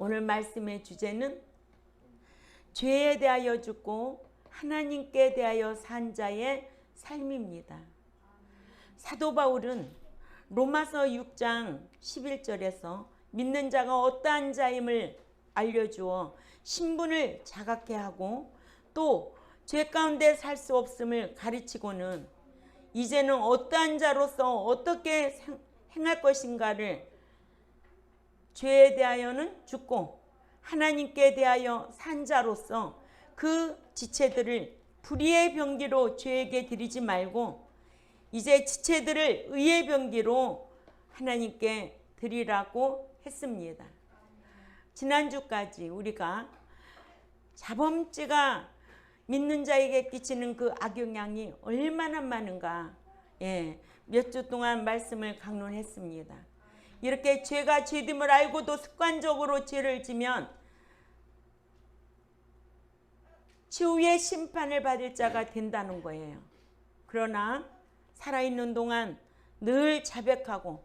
오늘 말씀의 주제는 죄에 대하여 죽고 하나님께 대하여 산 자의 삶입니다. 사도 바울은 로마서 6장 11절에서 믿는 자가 어떠한 자임을 알려주어 신분을 자각케 하고 또 죄 가운데 살 수 없음을 가르치고는 이제는 어떠한 자로서 어떻게 행할 것인가를 죄에 대하여는 죽고 하나님께 대하여 산 자로서 그 지체들을 불의의 병기로 죄에게 드리지 말고 이제 지체들을 의의 병기로 하나님께 드리라고 했습니다. 지난주까지 우리가 자범죄가 믿는 자에게 끼치는 그 악영향이 얼마나 많은가 몇 주 동안 말씀을 강론했습니다. 이렇게 죄가 죄됨을 알고도 습관적으로 죄를 지면 최후의 심판을 받을 자가 된다는 거예요. 그러나 살아있는 동안 늘 자백하고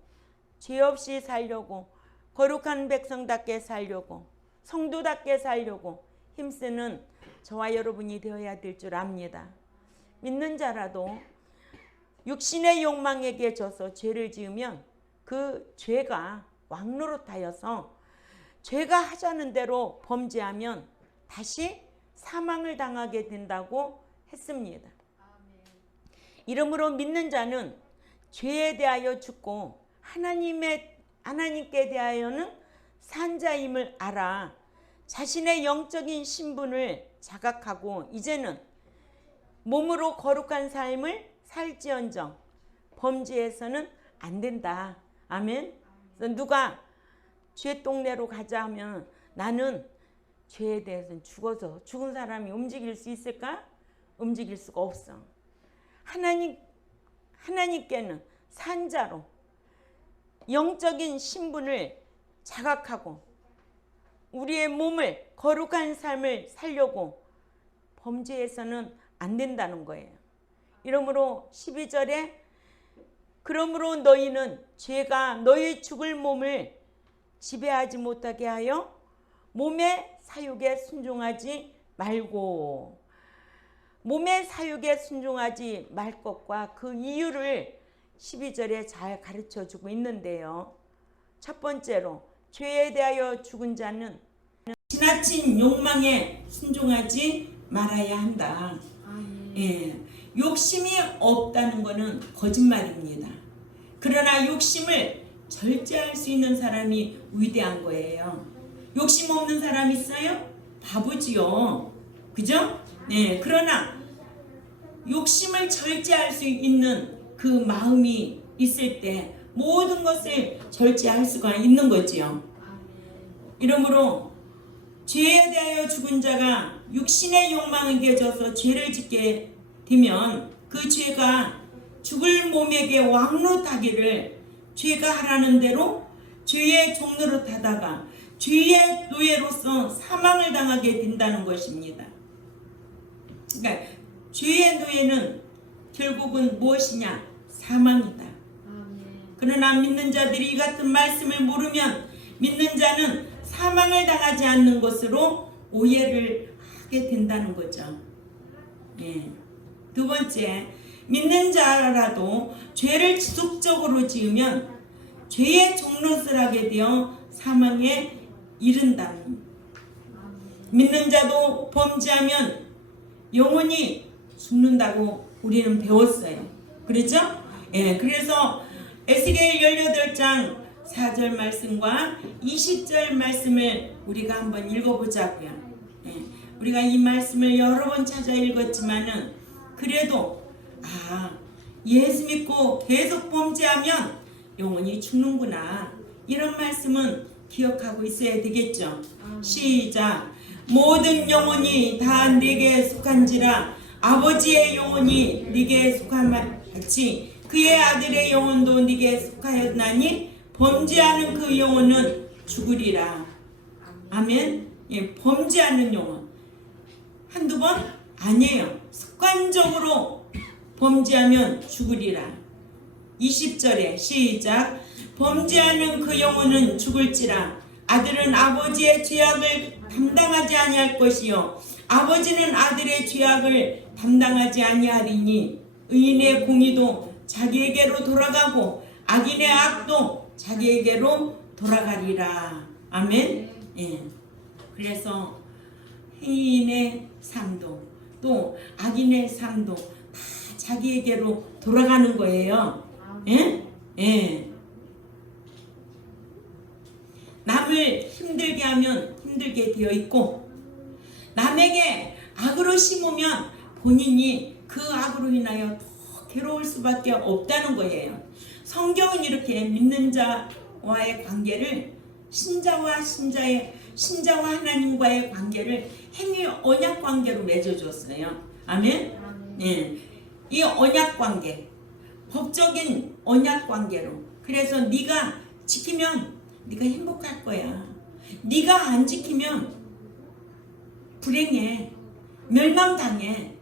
죄 없이 살려고 거룩한 백성답게 살려고 성도답게 살려고 힘쓰는 저와 여러분이 되어야 될 줄 압니다. 믿는 자라도 육신의 욕망에게 져서 죄를 지으면 그 죄가 왕노릇하여서 죄가 하자는 대로 범죄하면 다시 사망을 당하게 된다고 했습니다. 이러므로 믿는 자는 죄에 대하여 죽고 하나님께 대하여는 산 자임을 알아 자신의 영적인 신분을 자각하고 이제는 몸으로 거룩한 삶을 살지언정 범죄해서는 안 된다. 아멘. 누가 죄동네로 가자 하면 나는 죄에 대해서는 죽어서 죽은 사람이 움직일 수 있을까? 움직일 수가 없어. 하나님께는 산자로 영적인 신분을 자각하고 우리의 몸을 거룩한 삶을 살려고 범죄해서는 안 된다는 거예요. 이러므로 12절에 그러므로 너희는 죄가 너희 죽을 몸을 지배하지 못하게 하여 몸의 사욕에 순종하지 말고 몸의 사욕에 순종하지 말 것과 그 이유를 12절에 잘 가르쳐주고 있는데요. 첫 번째로 죄에 대하여 죽은 자는 지나친 욕망에 순종하지 말아야 한다. 욕심이 없다는 것은 거짓말입니다. 그러나 욕심을 절제할 수 있는 사람이 위대한 거예요. 욕심 없는 사람 있어요? 바보지요. 그죠? 그러나 욕심을 절제할 수 있는 그 마음이 있을 때 모든 것을 절제할 수가 있는 거지요. 이러므로 죄에 대하여 죽은 자가 육신의 욕망에게 져서 죄를 짓게 되면 그 죄가 죽을 몸에게 왕노릇하기를 죄가 하라는 대로 죄의 종노릇하다가 죄의 노예로서 사망을 당하게 된다는 것입니다. 그러니까 죄의 노예는 결국은 무엇이냐? 사망이다. 그러나 믿는 자들이 이 같은 말씀을 모르면 믿는 자는 사망을 당하지 않는 것으로 오해를 하게 된다는 거죠. 두 번째, 믿는 자라도 죄를 지속적으로 지으면 죄의 종노릇을 하게 되어 사망에 이른다. 믿는 자도 범죄하면 영원히 죽는다고 우리는 배웠어요. 그렇죠? 그래서 에스겔 18장 4절 말씀과 20절 말씀을 우리가 한번 읽어보자고요. 우리가 이 말씀을 여러 번 찾아 읽었지만은 그래도 예수 믿고 계속 범죄하면 영원히 죽는구나. 이런 말씀은 기억하고 있어야 되겠죠. 시작. 모든 영혼이 다 네게 속한지라 아버지의 영혼이 네게 속한 같이 그의 아들의 영혼도 네게 속하였나니 범죄하는 그 영혼은 죽으리라. 아멘. 범죄하는 영혼 한두 번 아니에요. 습관적으로 범죄하면 죽으리라. 20절에 시작. 범죄하는 그 영혼은 죽을지라 아들은 아버지의 죄악을 담당하지 아니할 것이요 아버지는 아들의 죄악을 담당하지 아니하리니 의인의 공의도 자기에게로 돌아가고 악인의 악도 자기에게로 돌아가리라. 아멘. 예. 그래서 행인의 삶도 또 악인의 삶도 다 자기에게로 돌아가는 거예요. 예? 예. 남을 힘들게 하면 힘들게 되어 있고 남에게 악으로 심으면 본인이 그 악으로 인하여 더 괴로울 수밖에 없다는 거예요. 성경은 이렇게 믿는 자와의 관계를 신자와 하나님과의 관계를 행위 언약 관계로 맺어줬어요. 아멘. 예. 이 언약 관계, 법적인 언약 관계로. 그래서 네가 지키면 네가 행복할 거야. 네가 안 지키면 불행해, 멸망당해,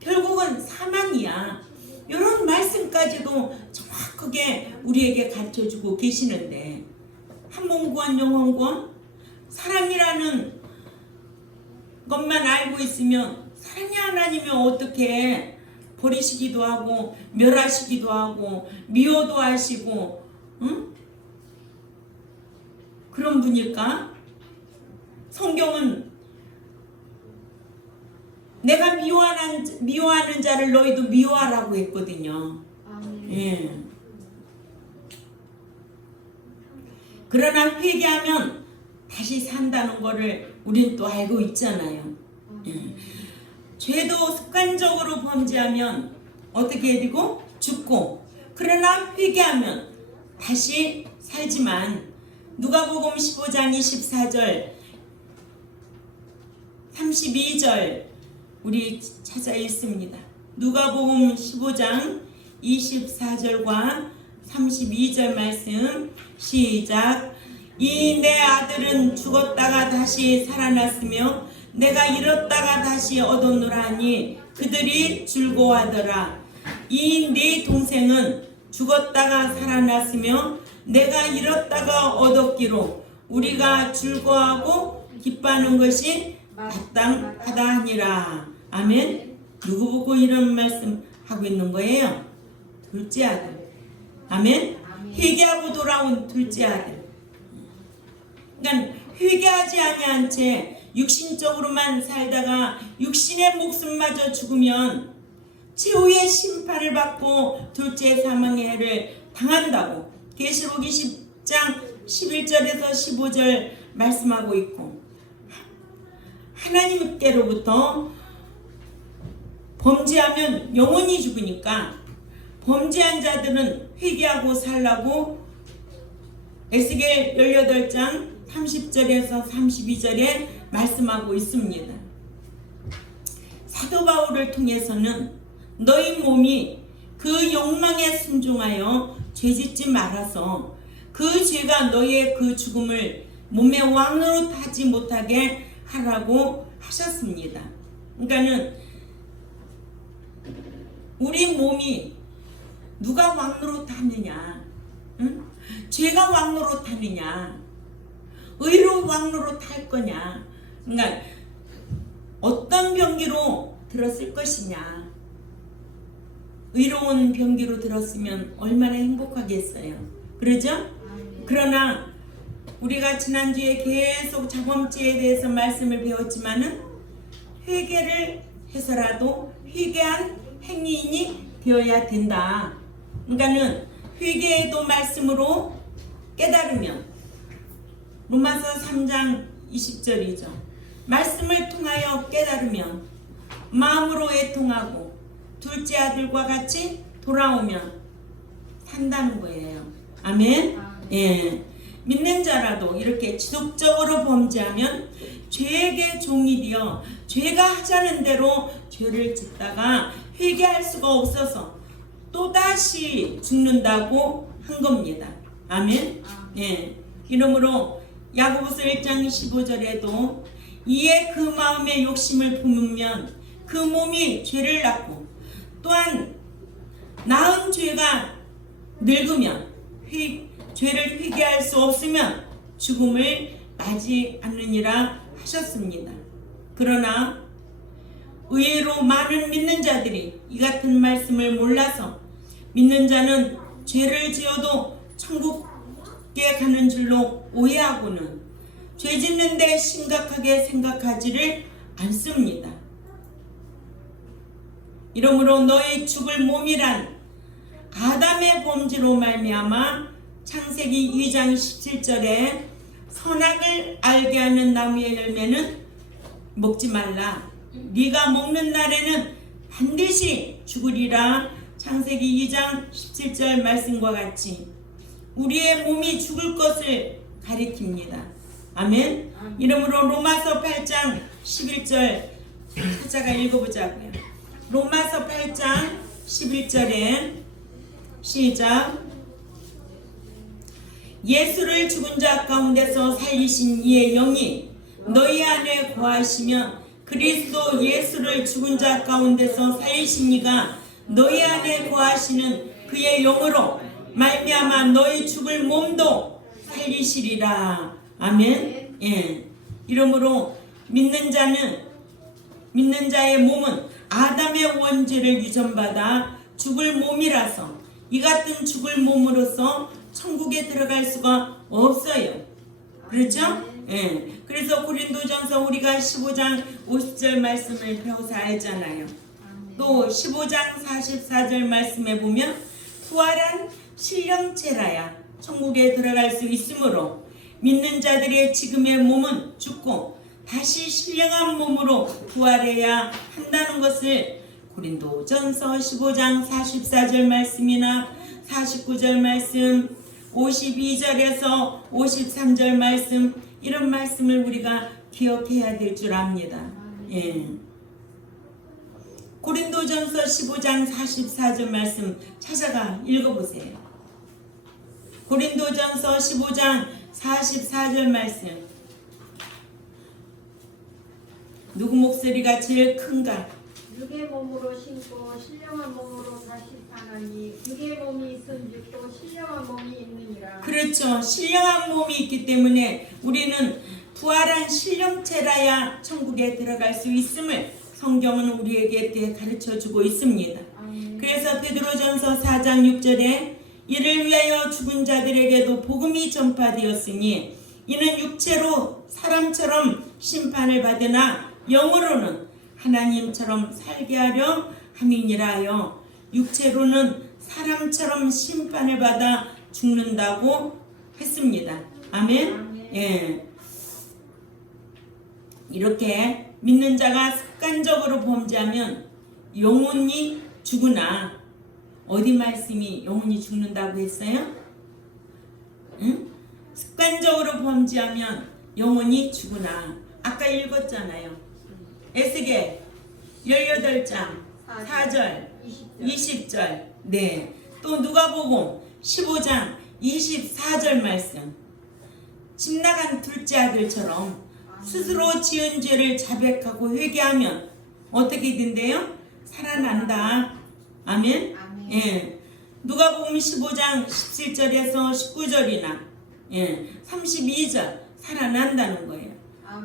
결국은 사망이야. 이런 말씀까지도 정확하게 우리에게 가르쳐주고 계시는데 한 몸 구원 영혼 구원 사랑이라는 것만 알고 있으면 사랑이 하나님이 어떻게 버리시기도 하고 멸하시기도 하고 미워도 하시고 응? 그런 분일까? 성경은 내가 미워하는 자를 너희도 미워하라고 했거든요. 예. 그러나 회개하면 다시 산다는 거를 우린 또 알고 있잖아요. 예. 죄도 습관적으로 범죄하면 어떻게 되고 죽고 그러나 회개하면 다시 살지만 누가복음 15장 24절 32절 우리 찾아 읽습니다. 누가복음 15장 24절과 32절 말씀 시작. 이 내 아들은 죽었다가 다시 살아났으며 내가 잃었다가 다시 얻었노라 하니 그들이 즐거워하더라. 이 네 동생은 죽었다가 살아났으며 내가 잃었다가 얻었기로 우리가 즐거워하고 기뻐하는 것이 마땅하다 하니라. 아멘. 누구 보고 이런 말씀 하고 있는 거예요? 둘째 아들. 아멘. 회개하고 돌아온 둘째 아들. 그러니까 회개하지 아니한 채 육신적으로만 살다가 육신의 목숨마저 죽으면 최후의 심판을 받고 둘째 사망의 해를 당한다고 계시록 20장 11절에서 15절 말씀하고 있고 하나님께로부터 범죄하면 영원히 죽으니까 범죄한 자들은 회개하고 살라고 에스겔 18장 30절에서 32절에 말씀하고 있습니다. 사도 바울을 통해서는 너희 몸이 그 욕망에 순종하여 죄짓지 말아서 그 죄가 너희의 그 죽음을 몸의 왕으로 타지 못하게 하라고 하셨습니다. 그러니까는 우리 몸이 누가 왕으로 타느냐? 응? 죄가 왕으로 타느냐? 의로 왕으로 탈 거냐? 그러니까 어떤 병기로 들었을 것이냐? 의로운 병기로 들었으면 얼마나 행복하겠어요. 그러죠? 그러나 우리가 지난주에 계속 자범죄에 대해서 말씀을 배웠지만은 회개를 해서라도 회개한 행위인이 되어야 된다. 그러니까는 회개도 말씀으로 깨달으면 로마서 3장 20절이죠. 말씀을 통하여 깨달으면 마음으로 애통하고 둘째 아들과 같이 돌아오면 산다는 거예요. 아멘. 예. 믿는 자라도 이렇게 지속적으로 범죄하면 죄에게 종이 되어 죄가 하자는 대로 죄를 짓다가 회개할 수가 없어서 또다시 죽는다고 한 겁니다. 아멘. 예. 이러므로 야고보서 1장 15절에도 이에 그 마음의 욕심을 품으면 그 몸이 죄를 낳고 또한 낳은 죄가 늙으면 죄를 회개할 수 없으면 죽음을 나지 않느니라 하셨습니다. 그러나 의외로 많은 믿는 자들이 이 같은 말씀을 몰라서 믿는 자는 죄를 지어도 천국에 가는 줄로 오해하고는 죄 짓는데 심각하게 생각하지를 않습니다. 이러므로 너희 죽을 몸이란 아담의 범죄로 말미암아 창세기 2장 17절에 선악을 알게 하는 나무의 열매는 먹지 말라. 네가 먹는 날에는 반드시 죽으리라. 창세기 2장 17절 말씀과 같이 우리의 몸이 죽을 것을 가리킵니다. 아멘. 이러므로 로마서 8장 11절 찾아가 읽어보자고요. 로마서 8장 11절에 시작. 예수를 죽은 자 가운데서 살리신 이의 영이 너희 안에 거하시면 그리스도 예수를 죽은 자 가운데서 살리신 이가 너희 안에 거하시는 그의 영으로 말미암아 너희 죽을 몸도 살리시리라. 아멘. 예. 이러므로 믿는 자의 몸은 아담의 원죄를 유전받아 죽을 몸이라서 이 같은 죽을 몸으로서 천국에 들어갈 수가 없어요. 그렇죠? 예. 그래서 고린도전서 우리가 15장 50절 말씀을 배워서 알잖아요. 또 15장 44절 말씀에 보면 부활한 신령체라야 천국에 들어갈 수 있으므로 믿는 자들의 지금의 몸은 죽고 다시 신령한 몸으로 부활해야 한다는 것을 고린도전서 15장 44절 말씀이나 49절 말씀 52절에서 53절 말씀 이런 말씀을 우리가 기억해야 될 줄 압니다. 예. 고린도전서 15장 44절 말씀 찾아가 읽어보세요. 고린도전서 15장 44절 말씀 누구 목소리가 제일 큰가? 육의 몸으로 신고 신령한 몸으로 다시 사나니 육의 몸이 있은 죽고 신령한 몸이 있느니라. 그렇죠. 신령한 몸이 있기 때문에 우리는 부활한 신령체라야 천국에 들어갈 수 있음을 성경은 우리에게 가르쳐주고 있습니다. 그래서 베드로전서 4장 6절에 이를 위하여 죽은 자들에게도 복음이 전파되었으니 이는 육체로 사람처럼 심판을 받으나 영으로는 하나님처럼 살게 하려 함이니라 하여 육체로는 사람처럼 심판을 받아 죽는다고 했습니다. 아멘. 예. 이렇게 믿는 자가 습관적으로 범죄하면 영혼이 죽으나 어디 말씀이 영혼이 죽는다고 했어요? 응? 습관적으로 범죄하면 영혼이 죽으나 아까 읽었잖아요. 에스겔 18장 4절 20절 네. 또 누가복음 15장 24절 말씀 집 나간 둘째 아들처럼 스스로 지은 죄를 자백하고 회개하면 어떻게 된대요? 살아난다. 아멘. 예. 누가복음 15장 17절에서 19절이나 32절 살아난다는 거예요.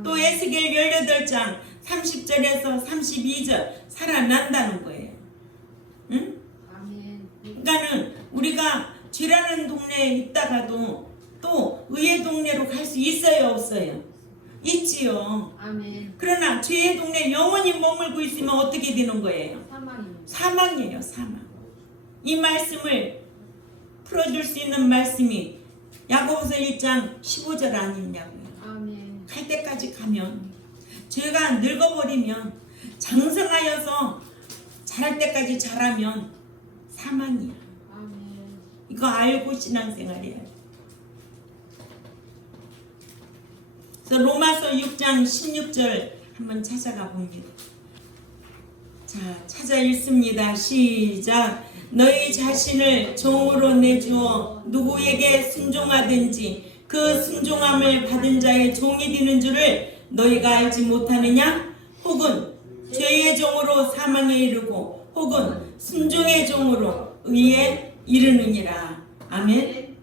또 에스겔 18장 30절에서 32절 살아난다는 거예요. 응? 그러니까는 우리가 죄라는 동네에 있다가도 또 의의 동네로 갈 수 있어요, 없어요? 있지요. 아멘. 그러나 죄의 동네에 영원히 머물고 있으면 어떻게 되는 거예요? 사망이에요, 사망. 이 말씀을 풀어줄 수 있는 말씀이 야고보서 1장 15절 아니냐고요. 아멘. 갈 때까지 가면 죄가 늙어버리면 장성하여서 자랄 때까지 자라면 사망이야. 아멘. 이거 알고 신앙생활해야 돼. 그래서 로마서 6장 16절 한번 찾아가 봅니다. 자, 찾아 읽습니다. 시작. 너희 자신을 종으로 내주어 누구에게 순종하든지 그 순종함을 받은 자의 종이 되는 줄을 너희가 알지 못하느냐? 혹은 죄의 종으로 사망에 이르고 혹은 순종의 종으로 의에 이르느니라. 아멘.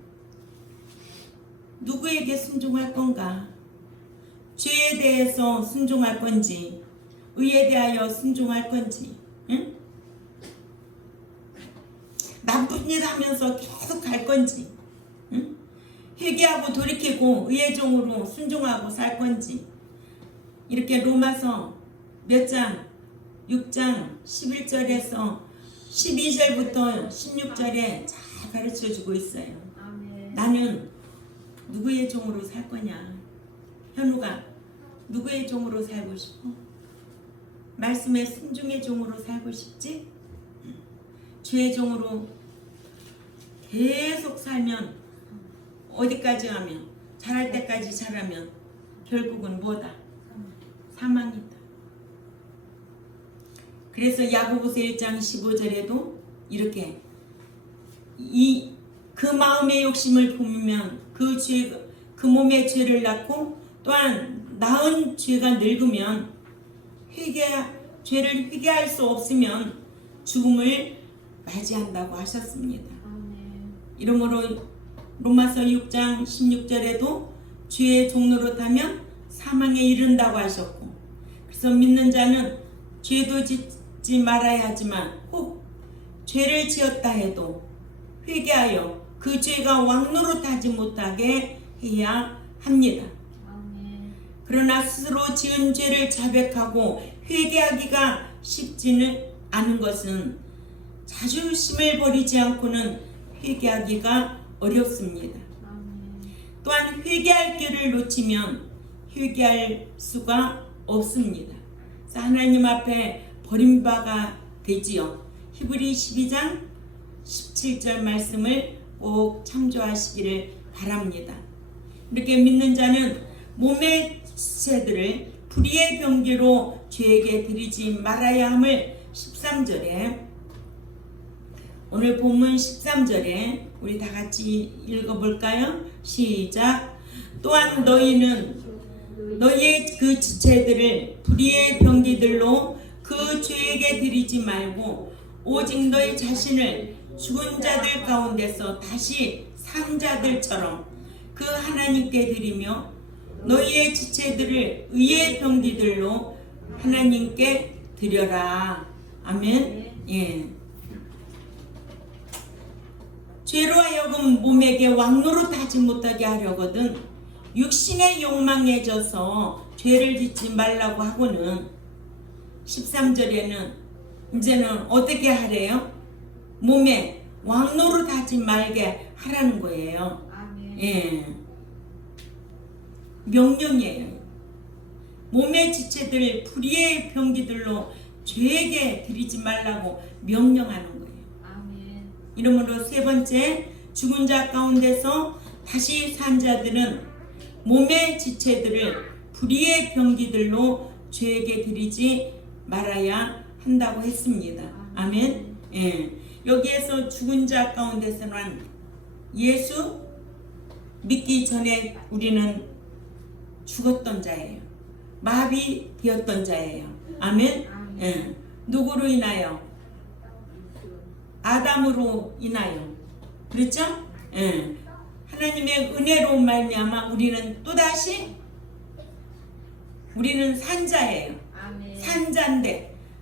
누구에게 순종할 건가? 죄에 대해서 순종할 건지 의에 대하여 순종할 건지, 응? 나쁜 일 하면서 계속 갈 건지, 응? 회개하고 돌이키고 의의 종으로 순종하고 살 건지, 이렇게 로마서 몇 장? 6장 11절에서 12절부터 16절에 잘 가르쳐주고 있어요. 아멘. 나는 누구의 종으로 살 거냐? 현우가 누구의 종으로 살고 싶어? 말씀의 순종의 종으로 살고 싶지? 죄의 종으로 계속 살면 어디까지 하면, 잘할 때까지 잘하면 결국은 뭐다? 사망이다. 그래서 야고보서 1장 15절에도 이렇게 그 마음의 욕심을 품으면 그 몸의 죄를 낳고, 또한 낳은 죄가 늙으면 죄를 회개할 수 없으면 죽음을 맞이한다고 하셨습니다. 아멘. 이러므로 로마서 6장 16절에도 죄의 종로로 타면 사망에 이른다고 하셨고, 그래서 믿는 자는 죄도 짓지 말아야 하지만 혹 죄를 지었다 해도 회개하여 그 죄가 왕노릇하지 못하게 해야 합니다. 아멘. 그러나 스스로 지은 죄를 자백하고 회개하기가 쉽지는 않은 것은 자존심을 버리지 않고는 회개하기가 어렵습니다. 아멘. 또한 회개할 길을 놓치면 회개할 수가 없습니다. 그래서 하나님 앞에 버림바가 되지요. 히브리 12장 17절 말씀을 꼭 참조하시기를 바랍니다. 이렇게 믿는 자는 몸의 지체들을 불의의 병기로 죄에게 드리지 말아야 함을 13절에, 오늘 본문 13절에 우리 다 같이 읽어볼까요? 시작. 또한 너희는 너희의 그 지체들을 불의의 병기들로 그 죄에게 드리지 말고 오직 너희 자신을 죽은 자들 가운데서 다시 산 자들처럼 그 하나님께 드리며 너희의 지체들을 의의 병기들로 하나님께 드려라. 아멘. 예. 죄로 하여금 몸에게 왕노릇하지 못하게 하려거든 육신의 욕망에 져서 죄를 짓지 말라고 하고는 13절에는 이제는 어떻게 하래요? 몸에 왕노릇하지 말게 하라는 거예요. 아멘. 예. 명령이에요. 몸의 지체들 불의의 병기들로 죄에게 드리지 말라고 명령하는 거예요. 아멘. 이러므로 세 번째, 죽은 자 가운데서 다시 산 자들은 몸의 지체들을 불의의 병기들로 죄에게 드리지 말아야 한다고 했습니다. 아멘. 예. 여기에서 죽은 자 가운데서는 예수 믿기 전에 우리는 죽었던 자예요. 마비되었던 자예요. 아멘. 예. 누구로 인하여? 아담으로 인하여. 그렇죠? 예. 하나님의 은혜로 말미암아 우리는 또다시 우리는 산자예요. 아멘.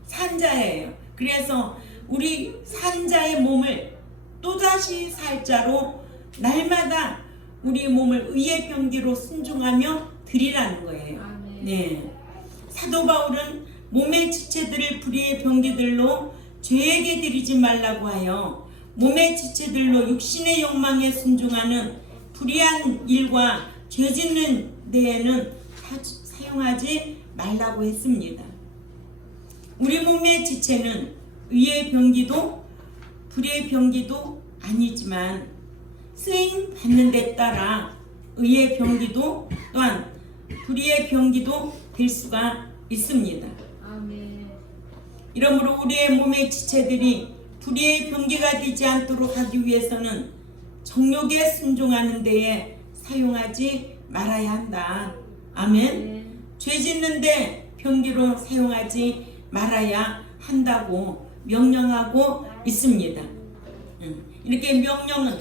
산자예요. 그래서 우리 산자의 몸을 또다시 살 자로 날마다 우리 몸을 의의 병기로 순종하며 드리라는 거예요. 아멘. 네. 사도 바울은 몸의 지체들을 불의의 병기들로 죄에게 드리지 말라고 하여 몸의 지체들로 육신의 욕망에 순종하는 불의한 일과 죄 짓는 데에는 사용하지 말라고 했습니다. 우리 몸의 지체는 의의 병기도 불의의 병기도 아니지만 쓰임 받는 데 따라 의의 병기도 또한 불의의 병기도 될 수가 있습니다. 아멘. 이러므로 우리의 몸의 지체들이 불의의 병기가 되지 않도록 하기 위해서는 정욕에 순종하는 데에 사용하지 말아야 한다. 아멘. 죄 짓는데 병기로 사용하지 말아야 한다고 명령하고 있습니다. 이렇게 명령은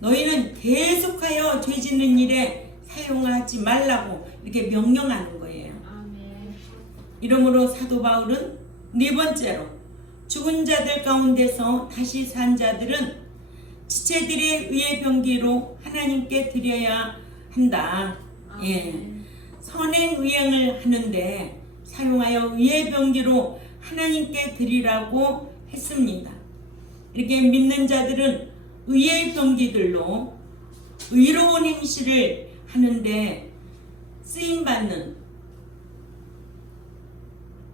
너희는 계속하여 죄 짓는 일에 사용하지 말라고 이렇게 명령하는 거예요. 아멘. 이러므로 사도 바울은 네 번째로 죽은 자들 가운데서 다시 산 자들은 지체들의 의의 병기로 하나님께 드려야 한다. 예. 아멘. 선행 의행을 하는데 사용하여 의의 병기로 하나님께 드리라고 했습니다. 이렇게 믿는 자들은 의의 병기들로 의로운 행실을 하는데 쓰임받는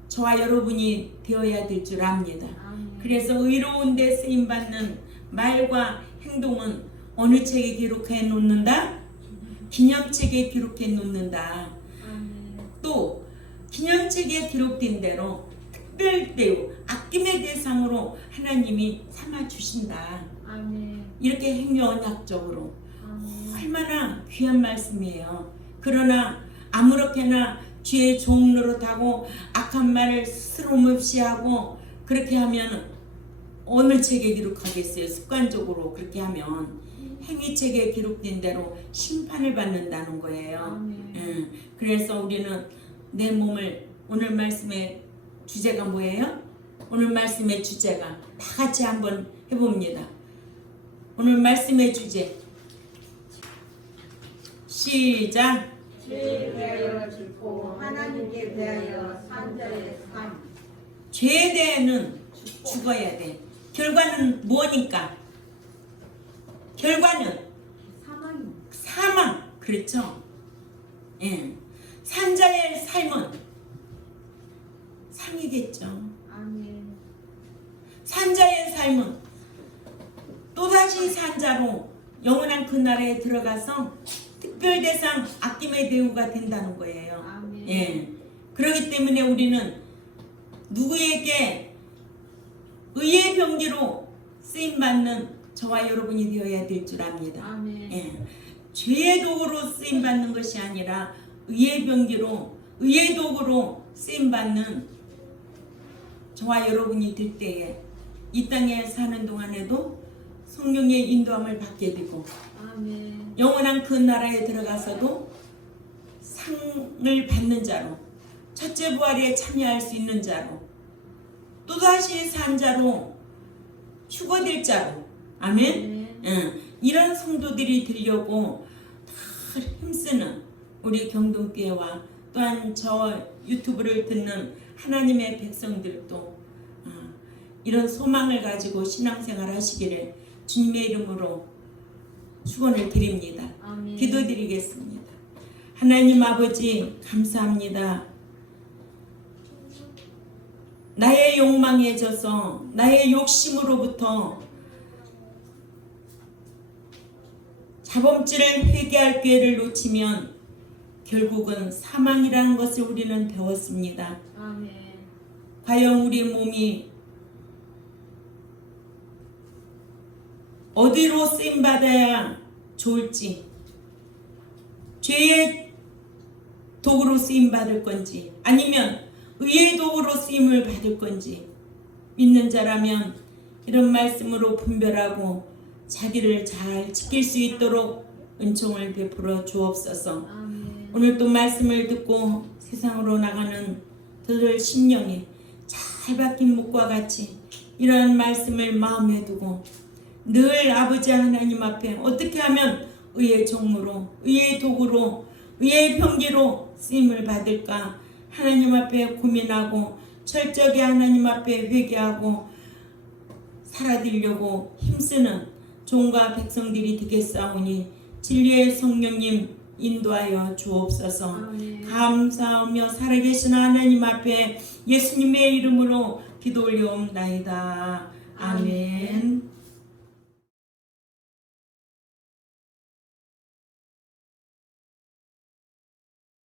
저와 여러분이 되어야 될 줄 압니다. 아멘. 그래서 의로운 데 쓰임받는 말과 행동은 어느 책에 기록해 놓는다? 기념책에 기록해 놓는다. 아멘. 또 기념책에 기록된 대로 특별 대우, 아낌의 대상으로 하나님이 삼아 주신다. 아멘. 이렇게 행위 언약적으로 아멘. 얼마나 귀한 말씀이에요. 그러나 아무렇게나 죄의 종 노릇하고 악한 말을 스스럼없이 하고 그렇게 하면 어느 책에 기록하겠어요? 습관적으로 그렇게 하면 행위책에 기록된 대로 심판을 받는다는 거예요. 아멘. 그래서 우리는 내 몸을 오늘 말씀의 주제가 뭐예요? 오늘 말씀의 주제가 다 같이 한번 해봅니다. 오늘 말씀의 주제 시작. 죄에 대하여 죽고 하나님께 대하여 산 자의 삶. 죄에 대해는 죽어야 돼. 결과는 뭐니까? 결과는 사망입니다. 사망. 그렇죠? 예. 산자의 삶은 상이겠죠. 아멘. 산자의 삶은 또다시 산자로 영원한 그 나라에 들어가서 특별대상 아낌의 대우가 된다는 거예요. 아멘. 예. 그렇기 때문에 우리는 누구에게 의의 병기로 쓰임받는 저와 여러분이 되어야 될 줄 압니다. 아멘. 예. 죄의 도구로 쓰임받는 것이 아니라 의의 병기로 의의 도구로 쓰임받는 저와 여러분이 될 때에 이 땅에 사는 동안에도 성령의 인도함을 받게 되고 아멘. 영원한 그 나라에 들어가서도 상을 받는 자로 첫째 부활에 참여할 수 있는 자로 또다시 산 자로 휴거될 자로 아멘. 이런 성도들이 되려고 다 힘쓰는 우리 경동교회와 또한 저 유튜브를 듣는 하나님의 백성들도 이런 소망을 가지고 신앙생활 하시기를 주님의 이름으로 축원을 드립니다. 아멘. 기도드리겠습니다. 하나님 아버지 감사합니다. 나의 욕망에 져서 나의 욕심으로부터 자범죄를 회개할 기회를 놓치면 결국은 사망이라는 것을 우리는 배웠습니다. 아멘. 과연 우리 몸이 어디로 쓰임받아야 좋을지, 죄의 도구로 쓰임받을 건지 아니면 의의 도구로 쓰임을 받을 건지 믿는 자라면 이런 말씀으로 분별하고 자기를 잘 지킬 수 있도록 은총을 베풀어 주옵소서. 아멘. 오늘 또 말씀을 듣고 세상으로 나가는 그들 심령에 잘 박힌 묵과 같이 이러한 말씀을 마음에 두고 늘 아버지 하나님 앞에 어떻게 하면 의의 종으로 의의 도구로 의의 병기로 쓰임을 받을까 하나님 앞에 고민하고 철저하게 하나님 앞에 회개하고 살아들려고 힘쓰는 종과 백성들이 되겠사오니 진리의 성령님 인도하여 주옵소서. 아멘. 감사하며 살아계신 하나님 앞에 예수님의 이름으로 기도 올려옵나이다. 아멘.